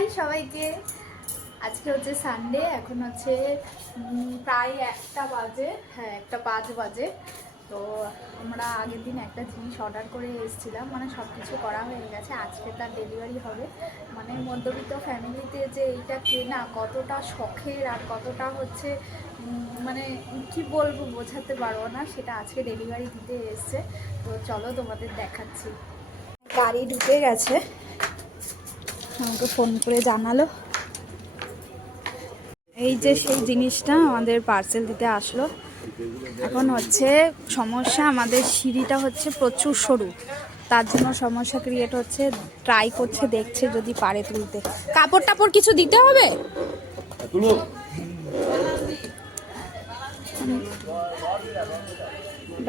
High সবাইকে। আজকে হচ্ছে সানডে, এখন হচ্ছে প্রায় 1টা বাজে। হ্যাঁ, 1টা 5 বাজে। তো আমরা আগের দিন একটা জিনিস অর্ডার করে এসেছিলাম, মানে সব কিছু করা হয়ে গেছে। আজকে তার ডেলিভারি হবে। মানে মধ্যবিত্ত ফ্যামিলিতে যে এইটা কেনা কতটা শখের আর কতটা হচ্ছে মানে কি বলবো, বোঝাতে পারবো না। সেটা আজকে ডেলিভারি দিতে এসছে। তো চলো তোমাদের দেখাচ্ছি। গাড়ি ঢুকে গেছে, আমাকে ফোন করে জানালো। এই যে সেই জিনিসটা আমাদের পার্সেল দিতে আসলো। এখন হচ্ছে সমস্যা, আমাদের সিঁড়িটা হচ্ছে প্রচুর সরু, তার জন্য সমস্যা ক্রিয়েট হচ্ছে। ট্রাই করছে, দেখছে যদি পারে তুলতে। কাপড় টাপড় কিছু দিতে হবে,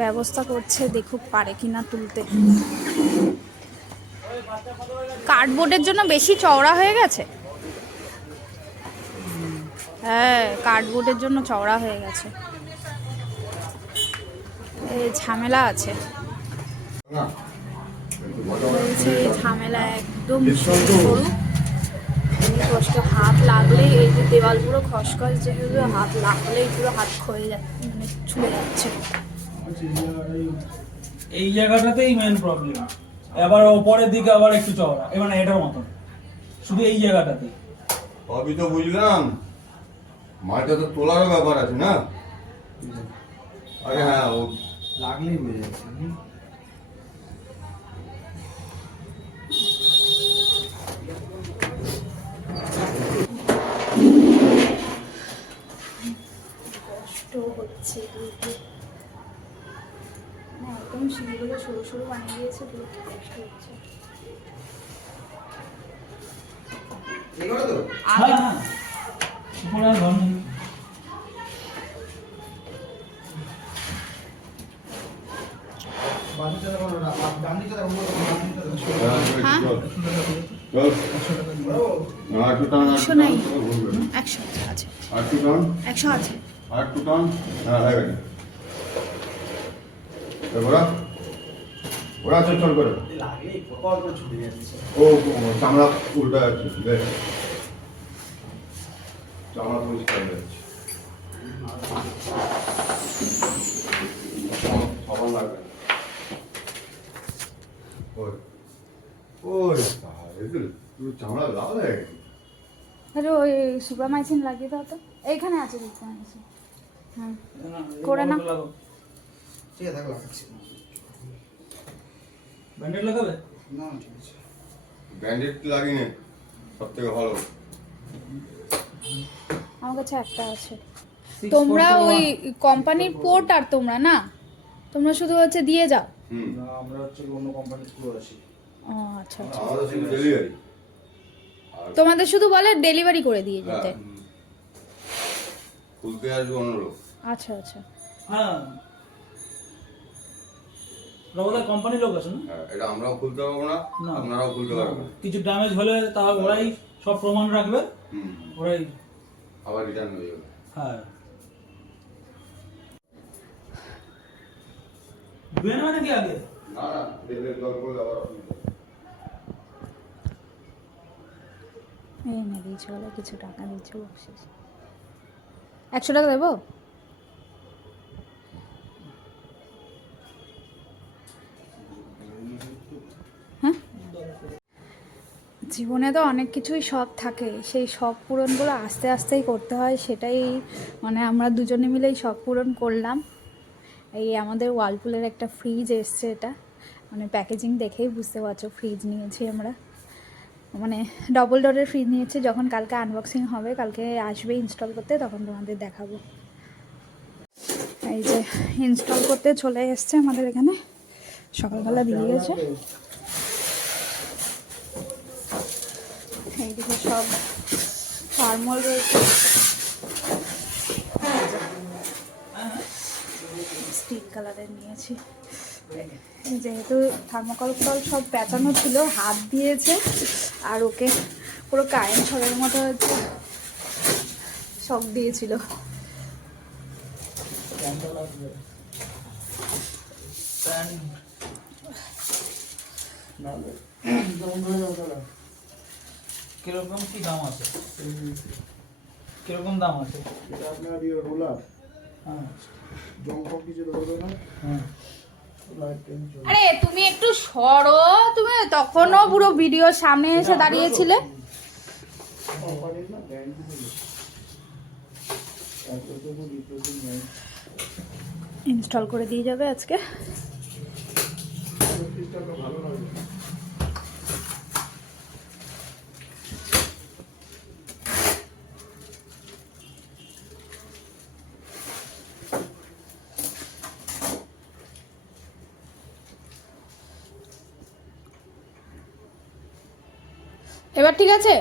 ব্যবস্থা করছে, দেখুক পারে কিনা তুলতে। কার্ডবোর্ডের জন্য বেশি চওড়া হয়ে গেছে। হ্যাঁ, কার্ডবোর্ডের জন্য চওড়া হয়ে গেছে, এই ঝামেলা আছে। ঝামেলা একদম সরু, কষ্ট। হাত লাগলেই এই যে দেওয়াল পুরো খসখস, যেগুলো হাত লাগলেই পুরো হাত ক্ষয়ে যাচ্ছে, মানে ছুঁয়ে যাচ্ছে। এই জায়গাটাতেই মেন প্রবলেম। আবার উপরের দিকে আবার একটু চওড়া, মানে এটার মতন, শুধু এই জায়গাটাতেই। সবই তো বুঝলাম, মালটা তো তোলারও ব্যাপার আছে না। আরে হ্যাঁ, ও লাগলেই হয়ে যাচ্ছে। কষ্ট হচ্ছে, একদম সিঁড়িগুলো সরু সরু বানিয়ে দিয়েছে, খুব কষ্ট হচ্ছে। একশো নাই, 100 আছে, 100 আছে। ওরা চল করে ও চামড়া উল্টা যাচ্ছে, চামড়া পরিষ্কার হয়ে যাচ্ছে, সবার লাগবে। চামড়া লাল হয়ে গেছে। আরে ওই সুপারমাইসিন লাগিয়ে দাও তো, এইখানে আছে সুপারমাইসিন। হ্যাঁ, করে না। ঠিক আছে, লাগাচ্ছি। ব্যান্ডেড লাগাবে না, ঠিক আছে। ব্যান্ডেড লাগিয়ে সব থেকে ভালো। আমার কাছে একটা আছে। তোমরা ওই কোম্পানির পোর্ট, আর তোমরা না, তোমরা শুধু হচ্ছে দিয়ে যাও। না, আমরা হচ্ছে অন্য কোম্পানি থ্রু আছি। ও আচ্ছা আচ্ছা, আমাদের শুধু ডেলিভারি, তোমাদের শুধু বলে ডেলিভারি করে দিয়ে যেতে। খুলতে আসবে অন্য লোক। আচ্ছা আচ্ছা, হ্যাঁ, রবদার কোম্পানি লোক আছে না। এটা আমরাও খুলতে পারবো না, আপনারাও খুলতে পারবেন না। কিছু ড্যামেজ হলে তাহলে ওরাই সব প্রমাণ রাখবে, ওরাই আবার রিটার্ন হয়ে যাবে। হ্যাঁ, ধুয়ে নেবে নাকি আগে? না না, দেখলে জল করলে আবার এই না দিয়েছে, বলে কিছু টাকা দিয়েছে বকশিস। 100 টাকা দেবো? হ্যাঁ, জীবনে তো অনেক কিছুই শখ থাকে, সেই শখ পূরণগুলো আস্তে আস্তেই করতে হয়। সেটাই মানে আমরা দুজনে মিলেই শখ পূরণ করলাম। এই আমাদের ওয়ালপুলের একটা ফ্রিজ এসছে, এটা মানে প্যাকেজিং দেখেই বুঝতে পারছো ফ্রিজ নিয়েছি আমরা, মানে ডবল ডোরের ফ্রিজ নিয়েছি। যখন কালকে আনবক্সিং হবে, কালকে আসবে ইনস্টল করতে, তখন তোমাদের দেখাবো। এই যে ইনস্টল করতে চলে এসছে আমাদের এখানে, সকালবেলা দিয়ে গেছে। এইদিকে সব থার্মল রয়েছে, স্টিল কালারের নিয়েছি। যেহেতু থার্মোকল সব পেঁচানো ছিল, হাত দিয়েছে আর ওকে পুরো কারেন্ট ছড়ের মতো হচ্ছে শক দিয়েছিল। কিরকম কি দাম আছে? কিরকম দাম আছে? এটা আপনার রোলার হ্যাঁ জঙ্গল কিছু ধরবে না, হ্যাঁ। লাইট টেন চলবে। আরে তুমি একটু সরো, তুমি তখনও পুরো ভিডিওর সামনে এসে দাঁড়িয়েছিলে। অফারের না গ্যারান্টি দেবে, তারপরে তো রিপ্লেসিং নাই। ইনস্টল করে দিয়ে যাবে আজকে। সিস্টেমটা ভালো লাগবে। এবার ঠিক আছে?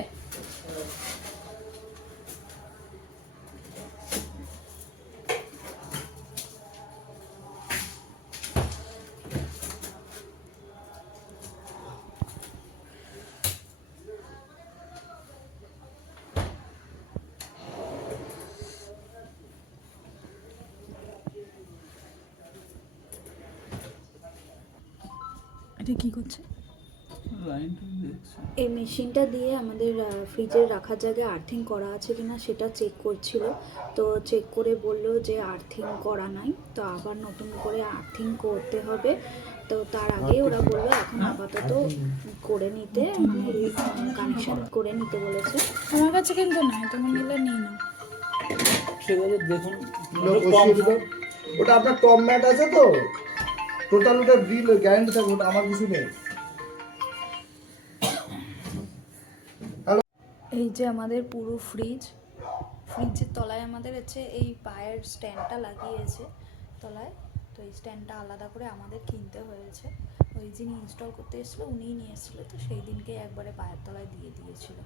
এটা কি করছে? লাইনটা দেখছি। এই মেশিনটা দিয়ে আমাদের ফ্রিজের রাখার জায়গায় আর্থিং করা আছে কিনা সেটা চেক করছিল। তো চেক করে বললো যে আর্থিং করা নাই, তো আবার নতুন করে আর্থিং করতে হবে। তো তার আগে ওরা বললো এখন আপাতত করে নিতে, মানে কানেকশন করে নিতে বলেছে। আমার কাছে কিন্তু নাই, তুমি নিলে নিয়ে নাও। সেগুলো দেখুন ওটা বসিয়ে দিল। ওটা আপনার টপ ম্যাট আছে তো, টোটাল ওটা বিল গ্যারান্টি থাকবে, ওটা আমার কিছু নেই। এই যে আমাদের পুরো ফ্রিজের তলায় আমাদের হচ্ছে এই পায়ের স্ট্যান্ডটা লাগিয়েছে তলায়। তো এই স্ট্যান্ডটা আলাদা করে আমাদের কিনতে হয়েছে। ওই যিনি ইনস্টল করতে এসেছিলো উনিই নিয়ে এসেছিলো, তো সেই দিনকে একবারে পায়ের তলায় দিয়ে দিয়েছিল।